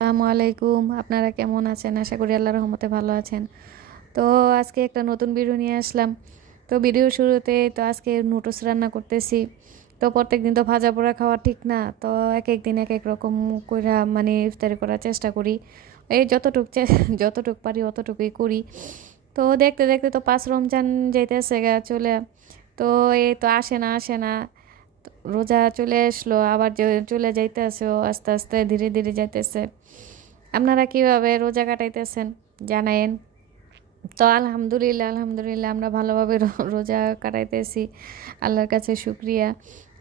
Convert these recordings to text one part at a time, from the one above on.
আসসালামু আলাইকুম। আপনারা কেমন আছেন? আশা করি আল্লাহর রহমতে ভালো আছেন। তো আজকে একটা নতুন ভিডিও নিয়ে আসলাম। তো ভিডিও শুরুতে তো আজকে নুডলস রান্না করতেছি। তো প্রত্যেকদিন তো ভাজা পোড়া খাওয়া ঠিক না। তো একেক দিন একেক রকম কইরা মানে ইফতারি করার চেষ্টা করি। এই যতটুক পারি অতটুকুই করি। তো দেখতে দেখতে তো ৫ রমজান যাইতেছে চলে। তো এই তো আসে না। তো রোজা চলে আসলো, আবার চলে যাইতেছে আস্তে আস্তে ধীরে ধীরে যাইতেছে। আপনারা কিভাবে রোজা কাটাইতেছেন জানায়েন। তো আলহামদুলিল্লাহ আমরা ভালোভাবে রোজা কাটাইতেছি, আল্লাহর কাছে শুক্রিয়া।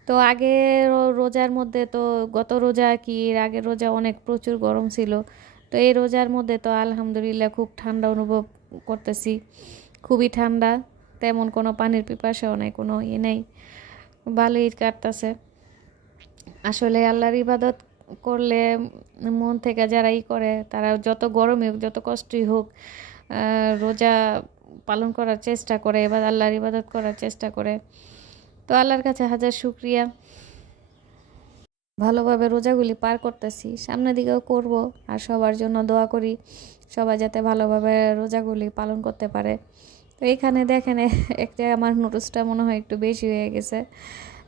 তো আগে রোজার মধ্যে তো গত রোজা কি এর আগের রোজা অনেক প্রচুর গরম ছিল। তো এই রোজার মধ্যে তো আলহামদুলিল্লাহ খুব ঠান্ডা অনুভব করতেছি, খুবই ঠান্ডা। তেমন কোনো পানির পিপাসাও নাই, কোনো নেই, ভালোই কাটতেছে। আসলে আল্লাহর ইবাদত করলে মন থেকে যারাই করে তারা যত গরমই হোক যত কষ্টই হোক রোজা পালন করার চেষ্টা করে, এবার আল্লাহর ইবাদত করার চেষ্টা করে। তো আল্লাহর কাছে হাজার শুক্রিয়া, ভালোভাবে রোজাগুলি পার করতেছি, সামনের দিকেও করব। আর সবার জন্য দোয়া করি, সবাই যাতে ভালোভাবে রোজাগুলি পালন করতে পারে। তো এখানে দেখেন এক জায়গায় আমার নুডলসটা মনে হয় একটু বেশি হয়ে গেছে।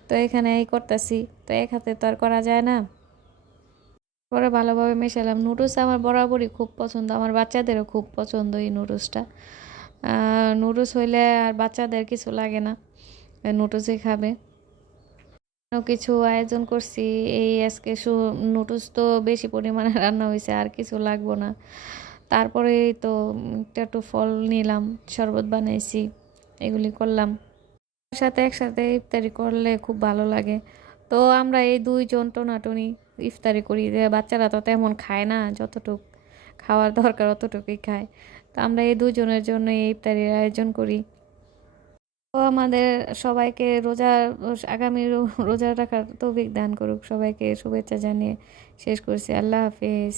তো এখানে এই করতেছি, তো এক হাতে তো আর করা যায় না। পরে ভালোভাবে মেশালাম। নুডলস আমার বরাবরই খুব পছন্দ, আমার বাচ্চাদেরও খুব পছন্দ এই নুডলসটা। নুডলস হইলে আর বাচ্চাদের কিছু লাগে না, নুডলসই খাবে। কিছু আয়োজন করছি, এই আজকে নুডলস তো বেশি পরিমাণে রান্না হয়েছে, আর কিছু লাগবো না। তারপরে তো একটু ফল নিলাম, শরবত বানাইছি, এগুলি করলাম। সাথে একসাথে ইফতারি করলে খুব ভালো লাগে। তো আমরা এই দুইজন টোনাটুনি ইফতারি করি, যে বাচ্চারা তো তেমন খায় না, যতটুক খাওয়ার দরকার অতটুকুই খায়। তো আমরা এই দুজনের জন্য এই ইফতারির আয়োজন করি। তো আমাদের সবাইকে আগামী রোজা রাখার তৌফিক দান করুক। সবাইকে শুভেচ্ছা জানিয়ে শেষ করছি। আল্লাহ হাফিজ।